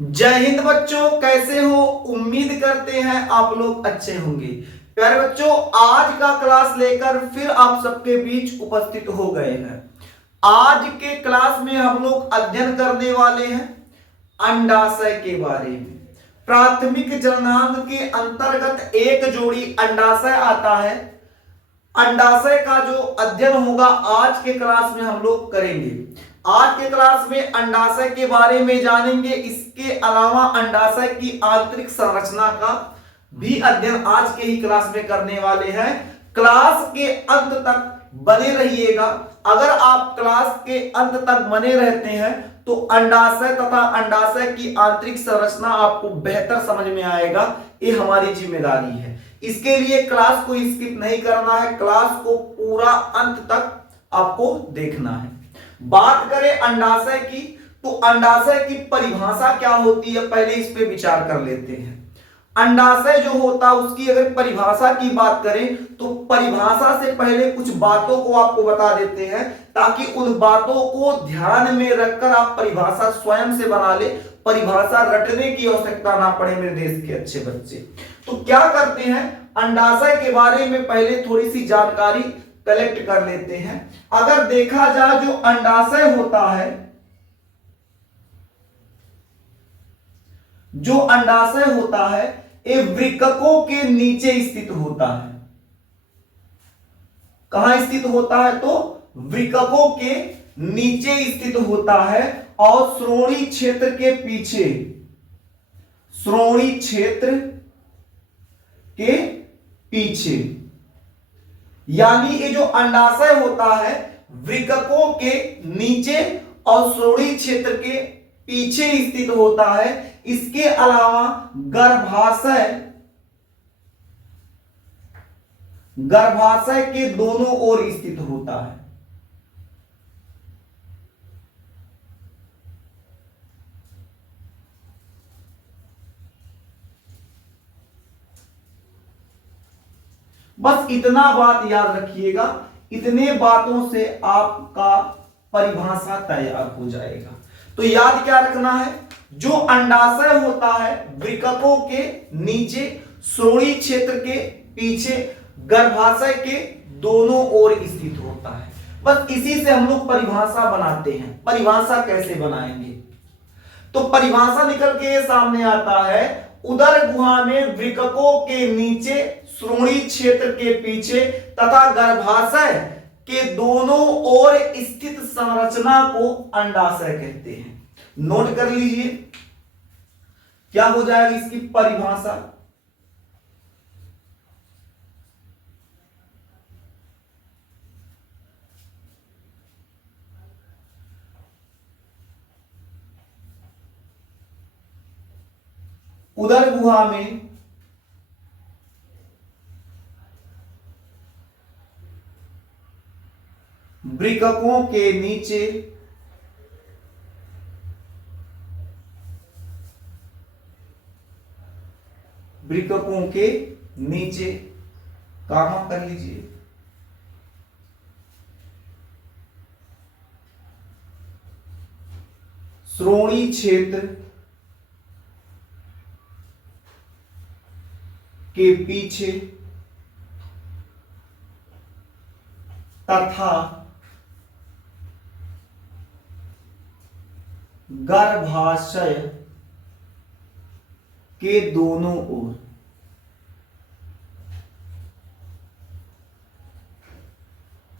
जय हिंद बच्चों, कैसे हो? उम्मीद करते हैं आप लोग अच्छे होंगे। प्यारे बच्चों, आज का क्लास लेकर फिर आप सबके बीच उपस्थित हो गए हैं। आज के क्लास में हम लोग अध्ययन करने वाले हैं अंडाशय के बारे में। प्राथमिक जननांग के अंतर्गत एक जोड़ी अंडाशय आता है। अंडाशय का जो अध्ययन होगा आज के क्लास में हम लोग करेंगे। आज के क्लास में अंडाशय के बारे में जानेंगे। इसके अलावा अंडाशय की आंतरिक संरचना का भी अध्ययन आज के ही क्लास में करने वाले हैं। क्लास के अंत तक बने रहिएगा। अगर आप क्लास के अंत तक बने रहते हैं तो अंडाशय तथा अंडाशय की आंतरिक संरचना आपको बेहतर समझ में आएगा। ये हमारी जिम्मेदारी है। इसके लिए क्लास को स्किप नहीं करना है, क्लास को पूरा अंत तक आपको देखना है। बात करें अंडाशय की, तो अंडाशय की परिभाषा क्या होती है, पहले इस पे विचार कर लेते हैं। अंडाशय जो होता है उसकी अगर परिभाषा की बात करें तो परिभाषा से पहले कुछ बातों को आपको बता देते हैं ताकि उन बातों को ध्यान में रखकर आप परिभाषा स्वयं से बना ले, परिभाषा रटने की आवश्यकता ना पड़े मेरे देश के अच्छे बच्चे। तो क्या करते हैं, अंडाशय के बारे में पहले थोड़ी सी जानकारी कलेक्ट कर लेते हैं। अगर देखा जाए जो अंडाशय होता है, जो अंडाशय होता है ये वृक्कों के नीचे स्थित होता है। कहां स्थित होता है? तो वृक्कों के नीचे स्थित होता है और श्रोणि क्षेत्र के पीछे, श्रोणि क्षेत्र के पीछे, यानी ये जो अंडाशय होता है वृक्कों के नीचे और श्रोणि क्षेत्र के पीछे स्थित होता है। इसके अलावा गर्भाशय, गर्भाशय के दोनों ओर स्थित होता है। बस इतना बात याद रखिएगा, इतने बातों से आपका परिभाषा तैयार हो जाएगा। तो याद क्या रखना है, जो अंडाशय होता है वृक्कों के नीचे, श्रोणि क्षेत्र के पीछे, गर्भाशय के दोनों ओर स्थित होता है। बस इसी से हम लोग परिभाषा बनाते हैं। परिभाषा कैसे बनाएंगे? तो परिभाषा निकल के ये सामने आता है, उदर गुहा में वृक्कों के नीचे, श्रोणि क्षेत्र के पीछे तथा गर्भाशय के दोनों ओर स्थित संरचना को अंडाशय कहते हैं। नोट कर लीजिए क्या हो जाएगी इसकी परिभाषा। उदर गुहा में वृक्कों के नीचे वृक्कों के नीचे, कामा कर लीजिए, श्रोणि क्षेत्र के पीछे तथा गर्भाशय के दोनों ओर,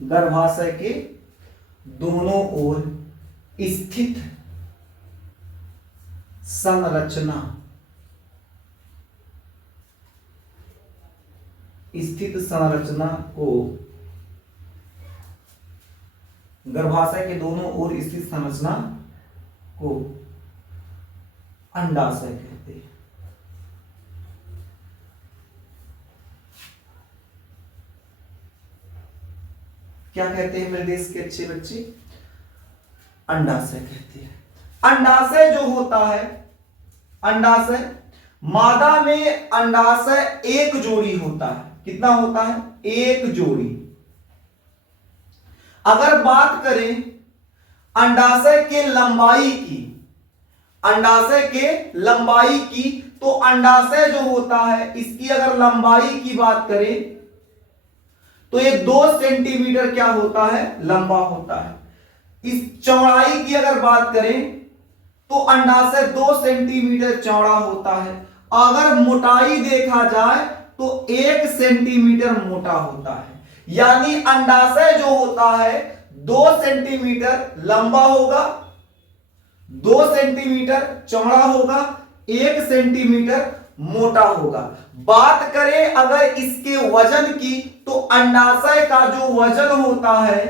गर्भाशय के दोनों ओर स्थित संरचना, स्थित संरचना को, गर्भाशय के दोनों ओर स्थित संरचना को अंडाशय कहते हैं। क्या कहते हैं मेरे देश के अच्छे बच्चे? अंडाशय कहते हैं। अंडाशय जो होता है, अंडाशय, मादा में अंडाशय एक जोड़ी होता है। कितना होता है? एक जोड़ी। अगर बात करें अंडाशय के लंबाई की, अंडाशय के लंबाई की, तो अंडाशय जो होता है इसकी अगर लंबाई की बात करें तो ये 2 सेंटीमीटर क्या होता है, लंबा होता है। इस चौड़ाई की अगर बात करें तो अंडाशय 2 सेंटीमीटर चौड़ा होता है। अगर मोटाई देखा जाए तो 1 सेंटीमीटर मोटा होता है। यानी अंडाशय जो होता है 2 सेंटीमीटर लंबा होगा, 2 सेंटीमीटर चौड़ा होगा, 1 सेंटीमीटर मोटा होगा। बात करें अगर इसके वजन की तो अंडाशय का जो वजन होता है,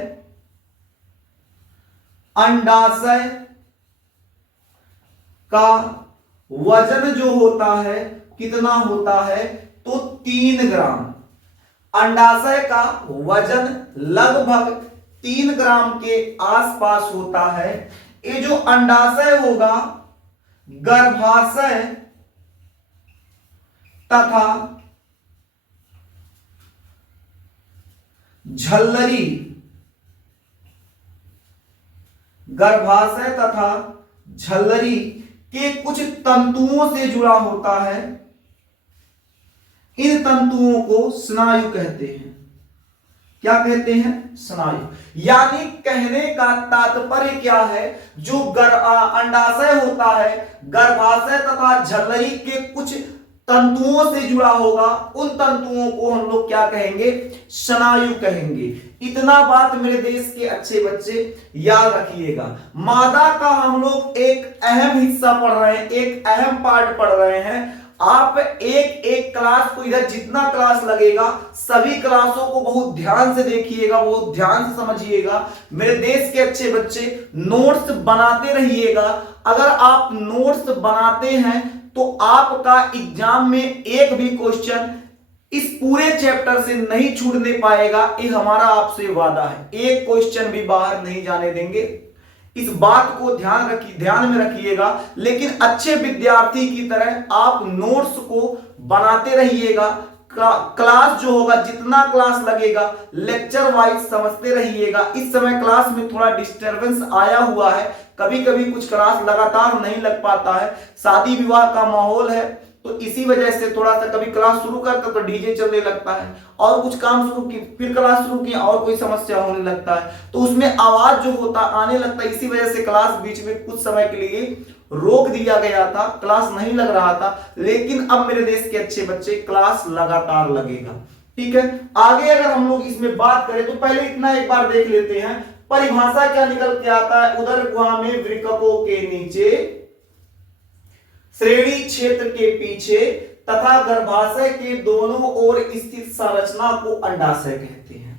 अंडाशय का वजन जो होता है कितना होता है, तो 3 ग्राम। अंडाशय का वजन लगभग 3 ग्राम के आसपास होता है। ये जो अंडाशय होगा गर्भाशय तथा झल्लरी, गर्भाशय तथा झल्लरी के कुछ तंतुओं से जुड़ा होता है। इन तंतुओं को स्नायु कहते हैं। क्या कहते हैं, स्नायु। यानी कहने का तात्पर्य क्या है, जो अंडाशय होता है गर्भाशय तथा झल्लरी के कुछ तंतुओं से जुड़ा होगा, उन तंतुओं को हम लोग क्या कहेंगे, स्नायु कहेंगे। इतना बात मेरे देश के अच्छे बच्चे याद रखिएगा। मादा का हम लोग एक अहम हिस्सा पढ़ रहे हैं, एक अहम पार्ट पढ़ रहे हैं। आप एक एक क्लास को, इधर जितना क्लास लगेगा सभी क्लासों को बहुत ध्यान से देखिएगा, बहुत ध्यान से समझिएगा। मेरे देश के अच्छे बच्चे नोट्स बनाते रहिएगा। अगर आप नोट्स बनाते हैं तो आपका एग्जाम में एक भी क्वेश्चन इस पूरे चैप्टर से नहीं छूटने पाएगा। ये हमारा आपसे वादा है, एक क्वेश्चन भी बाहर नहीं जाने देंगे। इस बात को ध्यान में रखिएगा। लेकिन अच्छे विद्यार्थी की तरह आप नोट्स को बनाते रहिएगा। क्लास जो होगा, जितना क्लास लगेगा लेक्चर वाइज समझते रहिएगा। इस समय क्लास में थोड़ा डिस्टरबेंस आया हुआ है, कभी कभी कुछ क्लास लगातार नहीं लग पाता है। शादी विवाह का माहौल है तो इसी वजह से थोड़ा सा कभी क्लास शुरू करता तो डीजे चलने लगता है, और कुछ काम शुरू की फिर क्लास शुरू की और कोई समस्या होने लगता है, तो उसमें आवाज जो होता आने लगता है। इसी वजह से क्लास बीच में कुछ समय के लिए रोक दिया गया था, क्लास नहीं लग रहा था। लेकिन अब मेरे देश के अच्छे बच्चे क्लास लगातार लगेगा। ठीक है, आगे अगर हम लोग इसमें बात करें तो पहले इतना एक बार देख लेते हैं। परिभाषा क्या निकल के आता है, उदर गुहा में वृक्कों के नीचे, श्रेणी क्षेत्र के पीछे तथा गर्भाशय के दोनों ओर स्थित संरचना को अंडाशय कहते हैं।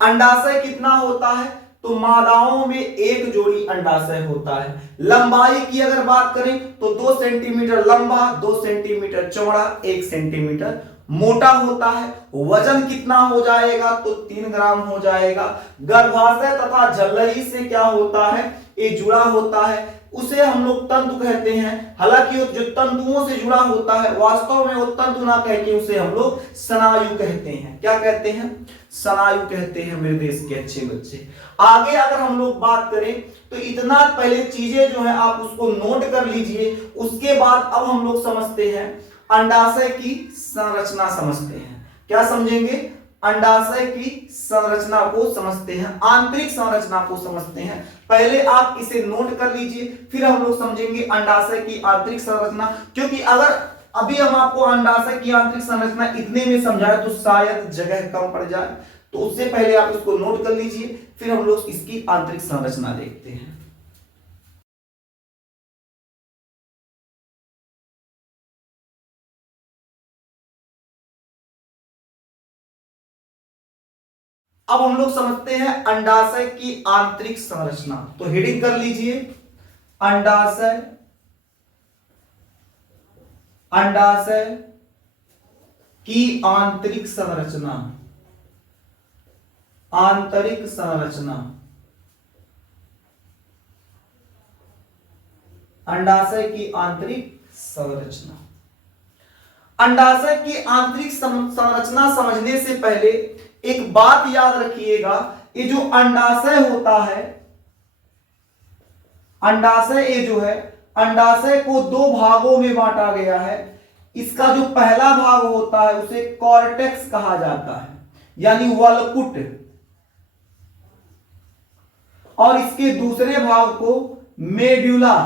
अंडाशय कितना होता है, तो मादाओं में एक जोड़ी अंडाशय होता है। लंबाई की अगर बात करें तो 2 सेंटीमीटर लंबा, 2 सेंटीमीटर चौड़ा, 1 सेंटीमीटर मोटा होता है। वजन कितना हो जाएगा, तो 3 ग्राम हो जाएगा। गर्भाशय तथा झल्लरी से क्या होता है, ये जुड़ा होता है, उसे हम लोग तंतु कहते हैं। हालांकि वो जो तंतुओं से जुड़ा होता है वास्तव में वो तंतु ना कह के उसे हम लोग स्नायु कहते हैं। क्या कहते हैं, स्नायु कहते हैं मेरे देश के अच्छे बच्चे। आगे अगर हम लोग बात करें तो इतना पहले चीजें जो है आप उसको नोट कर लीजिए। उसके बाद अब हम लोग समझते हैं अंडाशय की संरचना समझते हैं। क्या समझेंगे, अंडाशय की संरचना को समझते हैं, आंतरिक संरचना को समझते हैं। पहले आप इसे नोट कर लीजिए, फिर हम लोग समझेंगे अंडाशय की आंतरिक संरचना। क्योंकि अगर अभी हम आपको अंडाशय की आंतरिक संरचना इतने में समझाए तो शायद जगह कम पड़ जाए, तो उससे पहले आप इसको नोट कर लीजिए, फिर हम लोग इसकी आंतरिक संरचना देखते हैं। अब हम लोग समझते हैं अंडाशय की आंतरिक संरचना। तो हेडिंग कर लीजिए, अंडाशय, अंडाशय की आंतरिक संरचना, आंतरिक संरचना, अंडाशय की आंतरिक संरचना। अंडाशय की आंतरिक संरचना समझने से पहले एक बात याद रखिएगा, ये जो अंडाशय होता है, अंडाशय ये जो है अंडाशय को दो भागों में बांटा गया है। इसका जो पहला भाग होता है उसे कॉर्टेक्स कहा जाता है, यानी वलकुट, और इसके दूसरे भाग को मेडुला,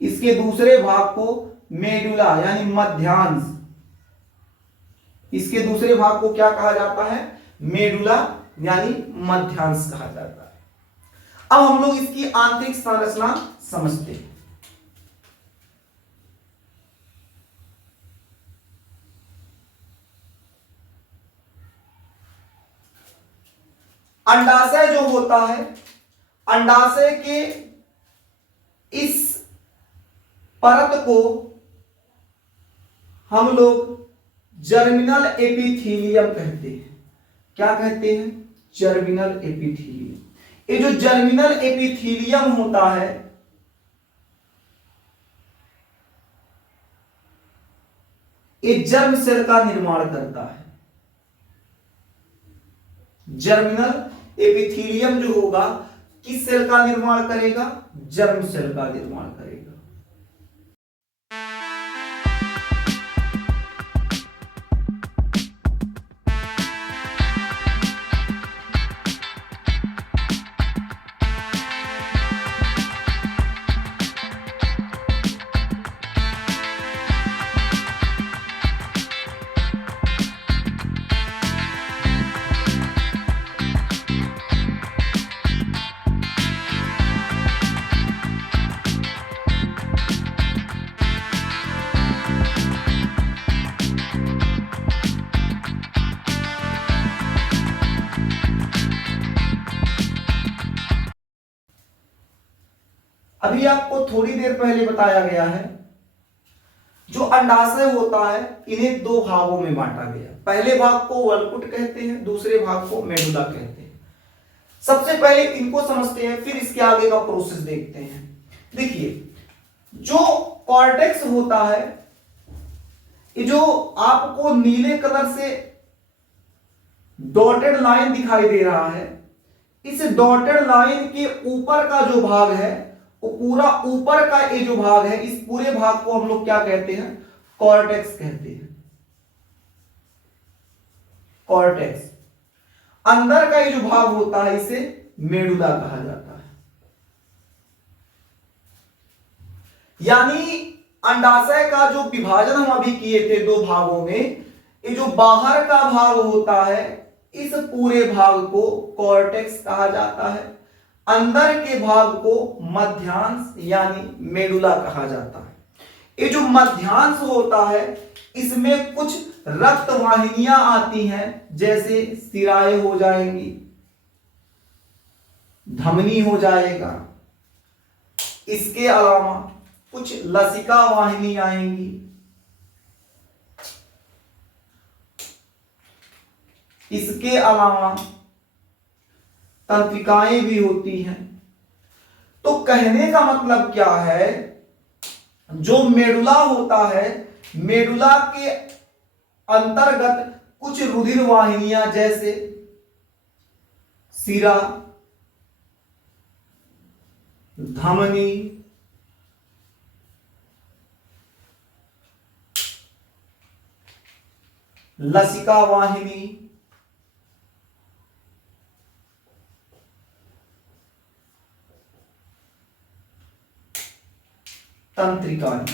इसके दूसरे भाग को मेडुला यानी मध्यांश, इसके दूसरे भाग को क्या कहा जाता है? मेडुला यानी मध्यांश कहा जाता है। अब हम लोग इसकी आंतरिक संरचना समझते हैं। अंडाशय जो होता है, अंडाशय के इस परत को हम लोग जर्मिनल एपिथीलियम कहते हैं। क्या कहते हैं? Germinal epithelium. ये जो जर्मिनल एपिथीलियम होता है, ये जर्म सेल का निर्माण करता है। जर्मिनल एपिथीलियम जो होगा किस सेल का निर्माण करेगा? जर्म सेल का निर्माण करेगा। अभी आपको थोड़ी देर पहले बताया गया है, जो अंडाशय होता है इन्हें दो भागों में बांटा गया। पहले भाग को वलकुट कहते हैं, दूसरे भाग को मेडुला कहते हैं। सबसे पहले इनको समझते हैं, फिर इसके आगे का प्रोसेस देखते हैं। देखिए, जो कॉर्टेक्स होता है, ये जो आपको नीले कलर से डॉटेड लाइन दिखाई दे रहा है, इस डॉटेड लाइन के ऊपर का जो भाग है, वो पूरा ऊपर का ये जो भाग है, इस पूरे भाग को हम लोग क्या कहते हैं? कॉर्टेक्स कहते हैं। कॉर्टेक्स। अंदर का ये जो भाग होता है इसे मेडुला कहा जाता है। यानी अंडाशय का जो विभाजन हम अभी किए थे दो भागों में, ये जो बाहर का भाग होता है इस पूरे भाग को कॉर्टेक्स कहा जाता है, अंदर के भाग को मध्यांश यानी मेडुला कहा जाता है। ये जो मध्यांश होता है इसमें कुछ रक्त वाहिनियां आती हैं, जैसे सिराएं हो जाएंगी, धमनी हो जाएगा, इसके अलावा कुछ लसिका वाहिनी आएंगी, इसके अलावा तंत्रिकाएं भी होती हैं। तो कहने का मतलब क्या है, जो मेडुला होता है, मेडुला के अंतर्गत कुछ रुधिर वाहिनियां जैसे सिरा, धमनी, लसिका वाहिनी, तंत्रिकाएं,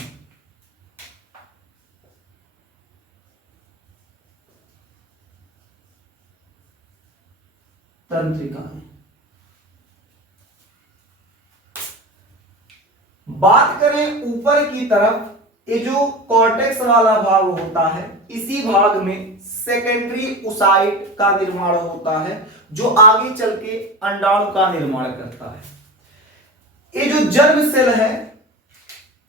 बात करें ऊपर की तरफ, ये जो कॉर्टेक्स वाला भाग होता है, इसी भाग में सेकेंडरी ओसाइट का निर्माण होता है, जो आगे चल के अंडाणु का निर्माण करता है। ये जो जर्म सेल है,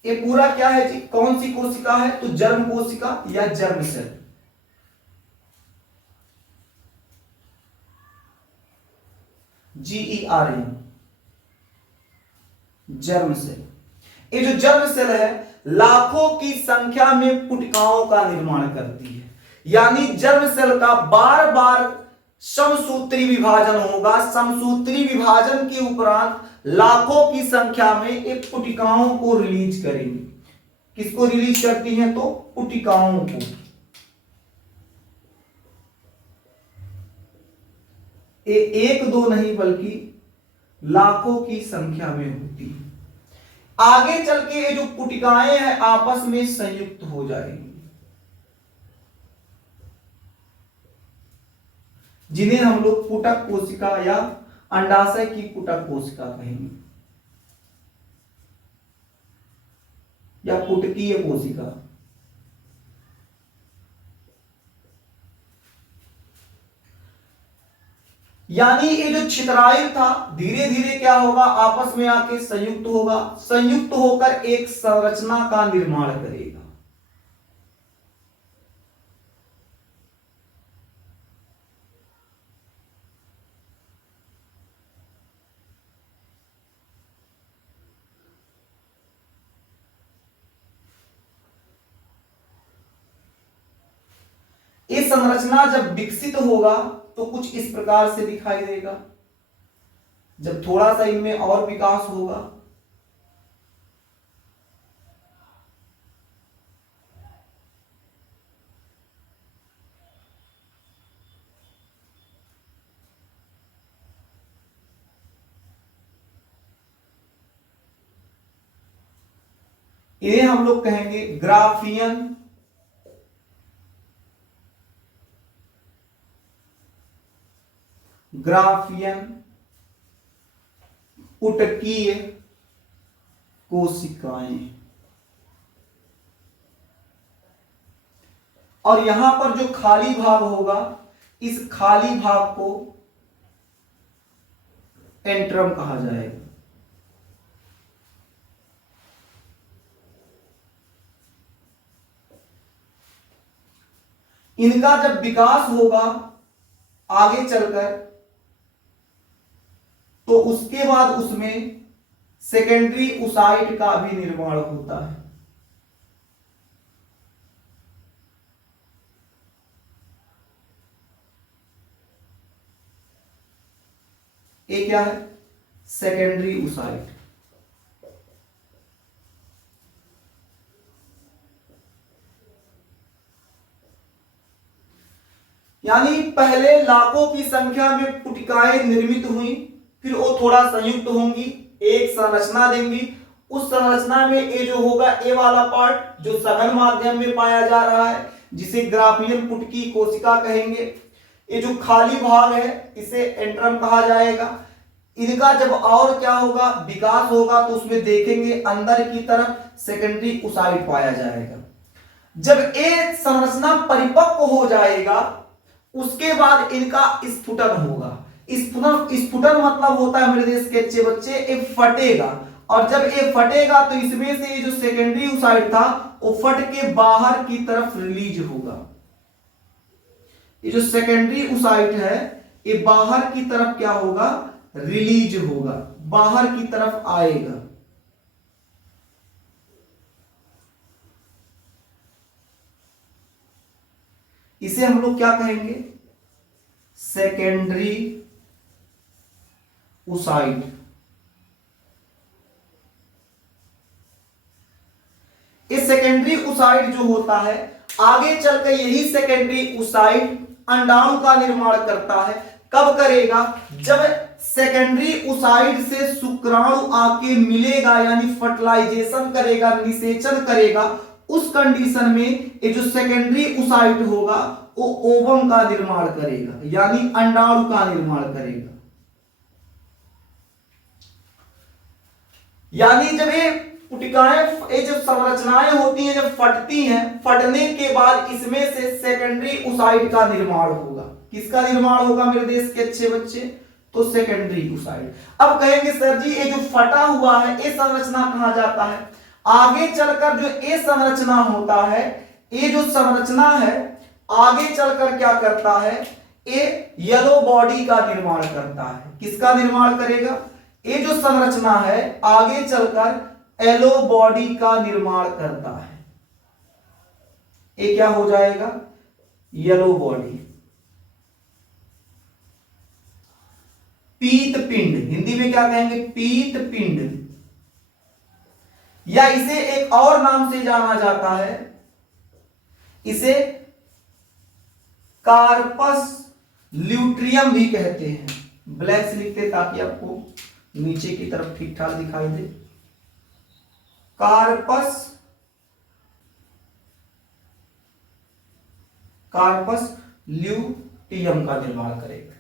ये पूरा क्या है जी? कौन सी कोशिका है? तो जर्म कोशिका या germ cell. GERM, germ cell. ये जो जर्म सेल है लाखों की संख्या में पुटिकाओं का निर्माण करती है। यानी जर्म सेल का बार बार समसूत्री विभाजन होगा। समसूत्री विभाजन के उपरांत लाखों की संख्या में एक पुटिकाओं को रिलीज करेंगी। किसको रिलीज करती हैं? तो पुटिकाओं को। एक दो नहीं बल्कि लाखों की संख्या में होती है। आगे चल के ये जो पुटिकाएं हैं आपस में संयुक्त हो जाएंगी, जिन्हें हम लोग पुटक कोशिका या अंडाशय की पुटक कोशिका कहेंगे या पुटकीय कोशिका। यानी ये जो छिद्रायु था धीरे धीरे क्या होगा? आपस में आके संयुक्त होगा, संयुक्त होकर एक संरचना का निर्माण करेगा। ये संरचना जब विकसित होगा तो कुछ इस प्रकार से दिखाई देगा। जब थोड़ा सा इनमें और विकास होगा इन्हें हम लोग कहेंगे ग्राफियन पुटकीय कोशिकाएं। और यहां पर जो खाली भाग होगा इस खाली भाग को एंट्रम कहा जाएगा। इनका जब विकास होगा आगे चलकर तो उसके बाद उसमें सेकेंडरी ओसाइट का भी निर्माण होता है। ये क्या है? Secondary oocyte. यानी पहले लाखों की संख्या में पुटिकाएं निर्मित हुई, फिर वो थोड़ा संयुक्त होंगी, एक संरचना देंगी। उस संरचना में ये जो होगा ए वाला पार्ट जो सघन माध्यम में पाया जा रहा है जिसे ग्राफियन पुटकी कोशिका कहेंगे। ये जो खाली भाग है इसे एंट्रम कहा जाएगा। इनका जब और क्या होगा? विकास होगा तो उसमें देखेंगे अंदर की तरफ सेकेंडरी ओसाइट पाया जाएगा। जब ये संरचना परिपक्व हो जाएगा उसके बाद इनका स्फुटन होगा। स्फुटन मतलब होता है मेरे देश के अच्छे बच्चे, ये फटेगा। और जब ये फटेगा तो इसमें से ये जो सेकेंडरी ओसाइट था वो फट के बाहर की तरफ रिलीज होगा। ये जो सेकेंडरी ओसाइट है ये बाहर की तरफ क्या होगा? रिलीज होगा, बाहर की तरफ आएगा। इसे हम लोग क्या कहेंगे? Secondary oocyte. इस सेकेंडरी ओसाइट जो होता है आगे चलकर यही सेकेंडरी ओसाइट अंडाणु का निर्माण करता है। कब करेगा? जब सेकेंडरी ओसाइट से शुक्राणु आके मिलेगा यानी फर्टिलाइजेशन करेगा, निषेचन करेगा। उस कंडीशन में ये जो सेकेंडरी ओसाइट होगा वो ओवम का निर्माण करेगा यानी अंडाणु का निर्माण करेगा। यानी जब ये पुटिकाएं, ये जो संरचनाएं होती हैं जब फटती हैं, फटने के बाद इसमें से सेकेंडरी ओसाइट का निर्माण होगा। किसका निर्माण होगा मेरे देश के अच्छे बच्चे? तो सेकेंडरी ओसाइट। अब कहेंगे सर जी ये जो फटा हुआ है ये संरचना कहा जाता है? आगे चलकर जो ये संरचना होता है, ये जो संरचना है आगे चलकर क्या करता है? ये येलो बॉडी का निर्माण करता है। किसका निर्माण करेगा? ये जो संरचना है आगे चलकर येलो बॉडी का निर्माण करता है। ये क्या हो जाएगा? Yellow body. पीत पिंड, हिंदी में क्या कहेंगे, पीत पिंड, या इसे एक और नाम से जाना जाता है, इसे कार्पस ल्यूट्रियम भी कहते हैं। ब्लैक से लिखते ताकि आपको नीचे की तरफ ठीक ठाक दिखाई दे। कार्पस ल्यूटियम का निर्माण करेगा।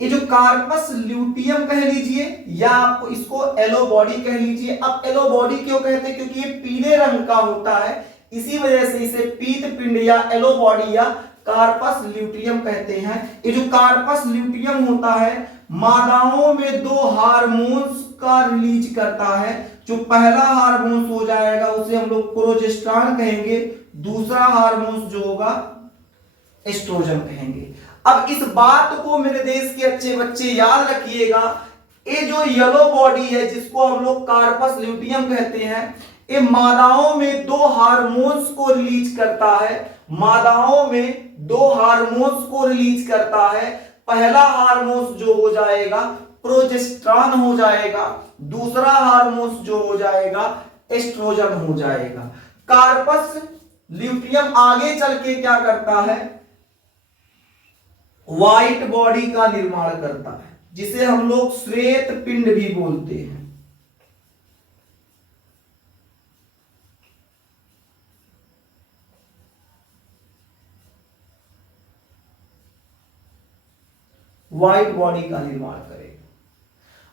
ये जो कार्पस ल्यूटियम कह लीजिए या आप इसको एलो बॉडी कह लीजिए। अब एलो बॉडी क्यों कहते हैं, क्योंकि ये पीले रंग का होता है, इसी वजह से इसे पीत पिंड या एलो बॉडी या कार्पस ल्यूटियम कहते हैं। ये जो कार्पस ल्यूटियम होता है मादाओं में दो हार्मोन्स का रिलीज करता है। जो पहला हार्मोन्स हो जाएगा उसे हम लोग प्रोजेस्टेरॉन कहेंगे, दूसरा हार्मोन्स जो होगा एस्ट्रोजन कहेंगे। अब इस बात को मेरे देश के अच्छे बच्चे याद रखिएगा, ये जो येलो बॉडी है जिसको हम लोग कार्पस ल्यूटियम कहते हैं, ये मादाओं में दो हार्मोन्स को रिलीज करता है। मादाओं में दो हार्मोन्स को रिलीज करता है। पहला हार्मोन्स जो हो जाएगा प्रोजेस्टेरॉन हो जाएगा, दूसरा हार्मोन्स जो हो जाएगा एस्ट्रोजन हो जाएगा। कार्पस ल्यूटियम आगे चल के क्या करता है, व्हाइट बॉडी का निर्माण करता है, जिसे हम लोग श्वेत पिंड भी बोलते हैं। व्हाइट बॉडी का निर्माण करेगा।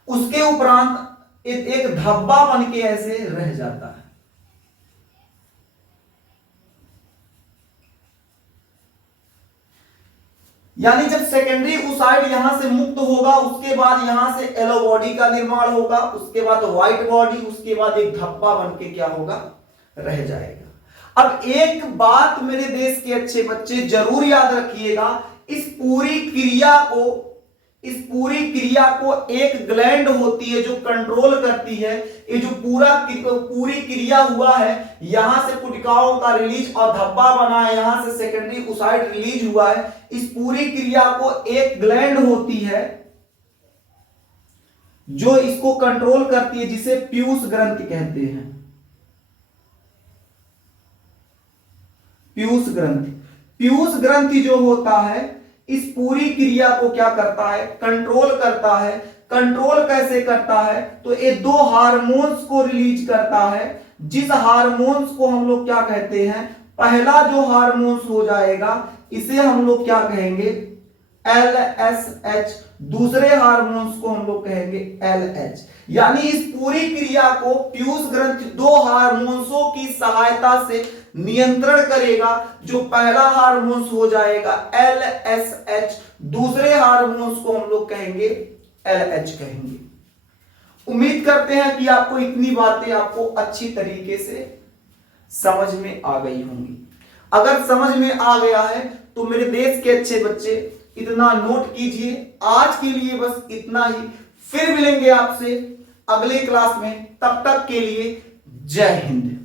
उसके उपरांत एक धब्बा बन के ऐसे रह जाता है। यानी जब सेकेंडरी ओसाइड यहां से मुक्त होगा उसके बाद यहां से एलो बॉडी का निर्माण होगा, उसके बाद व्हाइट बॉडी, उसके बाद एक धब्बा बन के क्या होगा, रह जाएगा। अब एक बात मेरे देश के अच्छे बच्चे जरूर याद रखिएगा, इस पूरी क्रिया को एक ग्लैंड होती है जो कंट्रोल करती है। ये जो पूरी क्रिया हुआ है, यहां से कोशिकाओं का रिलीज और धब्बा बना है, यहां से सेकेंडरी ओसाइड रिलीज हुआ है। इस पूरी क्रिया को एक ग्लैंड होती है जो इसको कंट्रोल करती है, जिसे पीयूष ग्रंथि कहते हैं। पीयूष ग्रंथि जो होता है इस पूरी क्रिया को क्या करता है, कंट्रोल करता है। कंट्रोल कैसे करता है, तो ये दो हार्मोन्स को रिलीज करता है, जिस हार्मोन्स को हम लोग क्या कहते हैं, पहला जो हार्मोन्स हो जाएगा इसे हम लोग क्या कहेंगे, LSH, दूसरे हार्मोन्स को हम लोग कहेंगे LH। यानी इस पूरी क्रिया को पीयूष ग्रंथि दो हार्मोन्सों की सहायता से नियंत्रण करेगा। जो पहला हार्मोन्स हो जाएगा LSH, दूसरे हार्मोन्स को हम लोग कहेंगे LH कहेंगे। उम्मीद करते हैं कि आपको इतनी बातें आपको अच्छी तरीके से समझ में आ गई होंगी। अगर समझ में आ गया है तो मेरे देश के अच्छे बच्चे इतना नोट कीजिए। आज के लिए बस इतना ही, फिर मिलेंगे आपसे अगले क्लास में। तब तक के लिए जय हिंद।